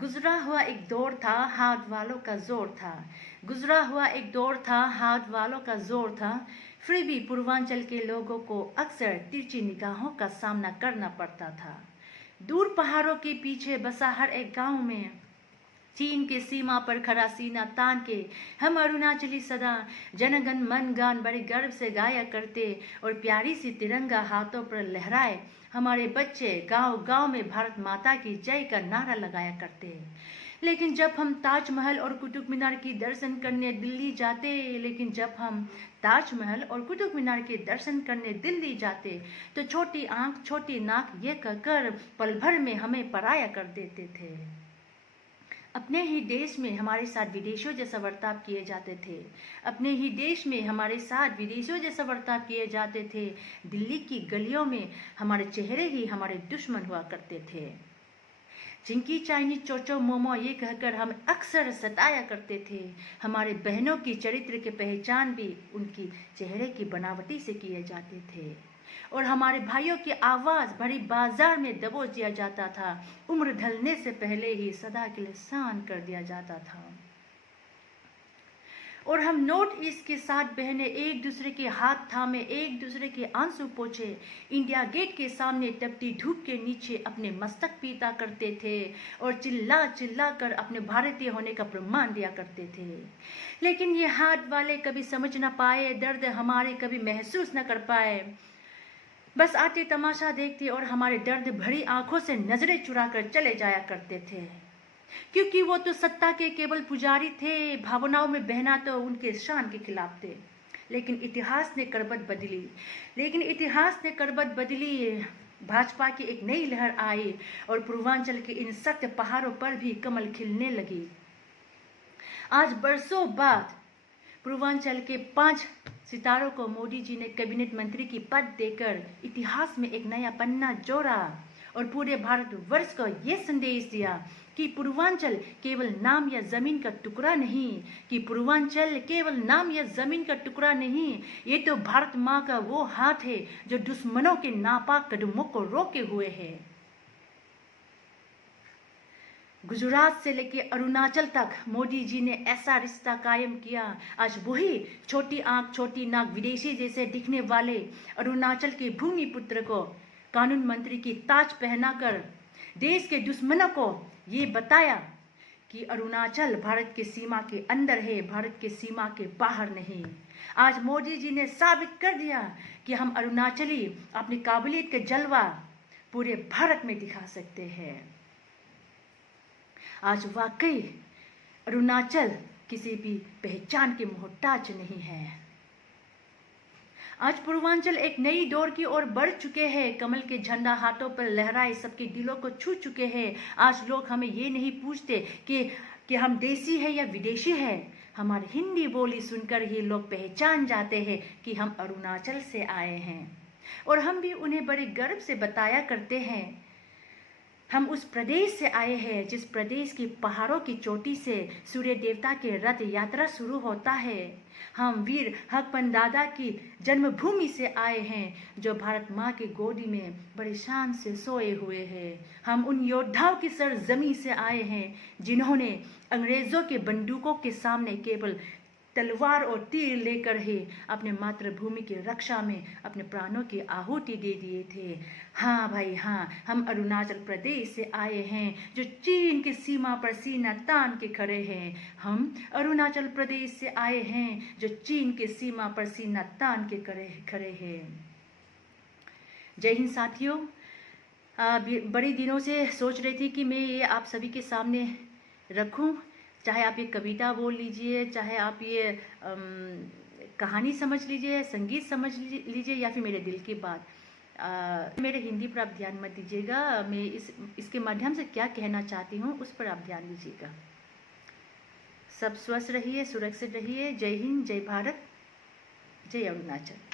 गुजरा हुआ एक दौर था, हाथ वालों का जोर था। गुजरा हुआ एक दौर था, हाथ वालों का जोर था। फिर भी पूर्वांचल के लोगों को अक्सर तिरछी निगाहों का सामना करना पड़ता था। दूर पहाड़ों के पीछे बसा हर एक गांव में चीन के सीमा पर खड़ा सीना तान के हम अरुणाचली सदा जनगण मन गान बड़े गर्व से गाया करते और प्यारी सी तिरंगा हाथों पर लहराए हमारे बच्चे गांव गांव में भारत माता की जय का नारा लगाया करते। लेकिन जब हम ताजमहल और कुतुब मीनार की दर्शन करने दिल्ली जाते लेकिन जब हम ताजमहल और कुतुब मीनार के दर्शन करने दिल्ली जाते तो छोटी आंख छोटी नाक ये कहकर पल भर में हमें पराया कर देते थे। अपने ही देश में हमारे साथ विदेशियों जैसा बर्ताव किए जाते थे। अपने ही देश में हमारे साथ विदेशियों जैसा बर्ताव किए जाते थे। दिल्ली की गलियों में हमारे चेहरे ही हमारे दुश्मन हुआ करते थे। चिंकी चाइनीज चोचो मोमो ये कहकर हम अक्सर सताया करते थे। हमारे बहनों की चरित्र की पहचान भी उनकी चेहरे की बनावटी से किए जाते थे और हमारे भाइयों की आवाज़ भरी बाजार में दबोच दिया जाता था। उम्र ढलने से पहले ही सदा के लिए शान कर दिया जाता था और हम नॉर्थ ईस्ट के साथ बहने एक दूसरे के हाथ थामे एक दूसरे के आंसू पोछे इंडिया गेट के सामने तपती धूप के नीचे अपने मस्तक पीता करते थे और चिल्ला चिल्ला कर अपने भारतीय होने का प्रमाण दिया करते थे। लेकिन ये हाथ वाले कभी समझ न पाए, दर्द हमारे कभी महसूस न कर पाए। बस आते तमाशा देखते और हमारे दर्द भरी आंखों से नजरें चुरा कर चले जाया करते थे, क्योंकि वो तो सत्ता के केवल पुजारी थे। भावनाओं में बहना तो उनके शान के खिलाफ थे। लेकिन इतिहास ने करवट बदली। भाजपा की एक नई लहर आई और पूर्वांचल के इन सख्त पहाड़ों पर भी कमल खिलने लगी। आज बरसों बाद पूर्वांचल के 5 सितारों को मोदी जी ने कैबिनेट मंत्री की पद देकर इतिहास में एक नया पन्ना जोड़ा और पूरे भारतवर्ष को यह संदेश दिया कि पूर्वांचल केवल नाम या जमीन का टुकड़ा नहीं, ये तो भारत माँ का वो हाथ है जो दुश्मनों के नापाक कदमों को रोके हुए है। गुजरात से लेकर अरुणाचल तक मोदी जी ने ऐसा रिश्ता कायम किया। आज वही छोटी आंख छोटी नाक विदेशी जैसे दिखने वाले अरुणाचल के भूमि पुत्र को कानून मंत्री की ताज पहनाकर देश के दुश्मनों को ये बताया कि अरुणाचल भारत के सीमा के अंदर है, भारत के सीमा के बाहर नहीं। आज मोदी जी ने साबित कर दिया कि हम अरुणाचली अपनी काबिलियत के जलवा पूरे भारत में दिखा सकते हैं। आज वाकई अरुणाचल किसी भी पहचान के मोहताज नहीं है। आज पूर्वांचल एक नई दौर की ओर बढ़ चुके हैं। कमल के झंडा हाथों पर लहराए सबके दिलों को छू चुके हैं। आज लोग हमें ये नहीं पूछते कि हम देसी है या विदेशी है। हमारी हिंदी बोली सुनकर ही लोग पहचान जाते हैं कि हम अरुणाचल से आए हैं और हम भी उन्हें बड़े गर्व से बताया करते हैं हम उस प्रदेश से आए हैं जिस प्रदेश की पहाड़ों की चोटी से सूर्य देवता के रथ यात्रा शुरू होता है। हम वीर हकपन दादा की जन्मभूमि से आए हैं जो भारत माँ की गोदी में बड़े शान से सोए हुए हैं। हम उन योद्धाओं की सरजमी से आए हैं जिन्होंने अंग्रेजों के बंदूकों के सामने केवल तलवार और तीर लेकर ही अपने मातृभूमि की रक्षा में अपने प्राणों की आहुति दे दिए थे। हाँ भाई हाँ, हम अरुणाचल प्रदेश से आए हैं जो चीन की सीमा पर सीना तान के खड़े हैं। हम अरुणाचल प्रदेश से आए हैं जो चीन की सीमा पर सीना तान के खड़े हैं। जय हिंद साथियों। बड़ी दिनों से सोच रही थी कि मैं ये आप सभी के सामने रखूं। चाहे आप ये कविता बोल लीजिए, चाहे आप ये कहानी समझ लीजिए, संगीत समझ लीजिए या फिर मेरे दिल की बात। मेरे हिंदी पर आप ध्यान मत दीजिएगा। मैं इसके माध्यम से क्या कहना चाहती हूँ उस पर आप ध्यान दीजिएगा। सब स्वस्थ रहिए, सुरक्षित रहिए। जय हिंद, जय भारत, जय अरुणाचल।